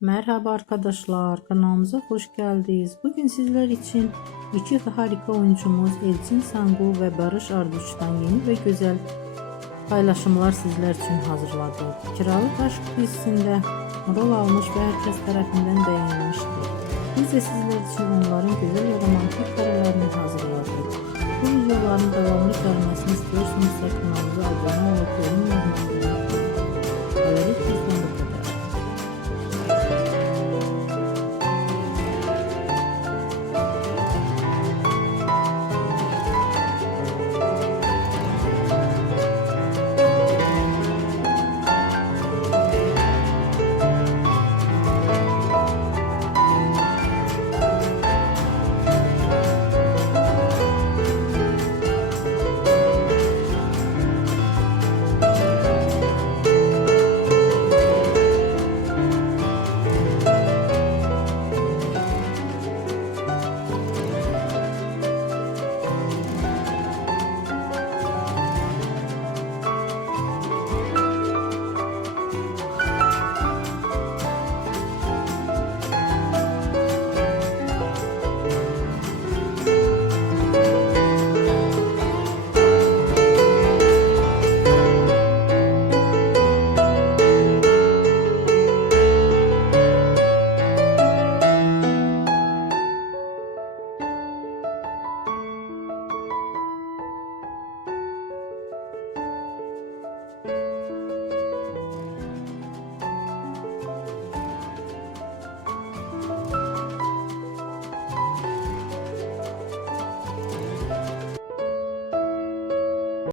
Merhaba arkadaşlar, kanalımıza hoş geldiniz. Bugün sizler için iki harika oyuncumuz Elçin Sangu ve Barış Arduç'tan yeni ve güzel paylaşımlar sizler için hazırladık. Kiralık Aşk dizisinde rol almış ve herkes tarafından beğenilmiştir. Biz de sizler için onların güzel ve romantik karelerini hazırladık. Bu videoların devamlı gelmesini istiyorsanız kanalımıza abone olup yorum yazmayı unutmayın.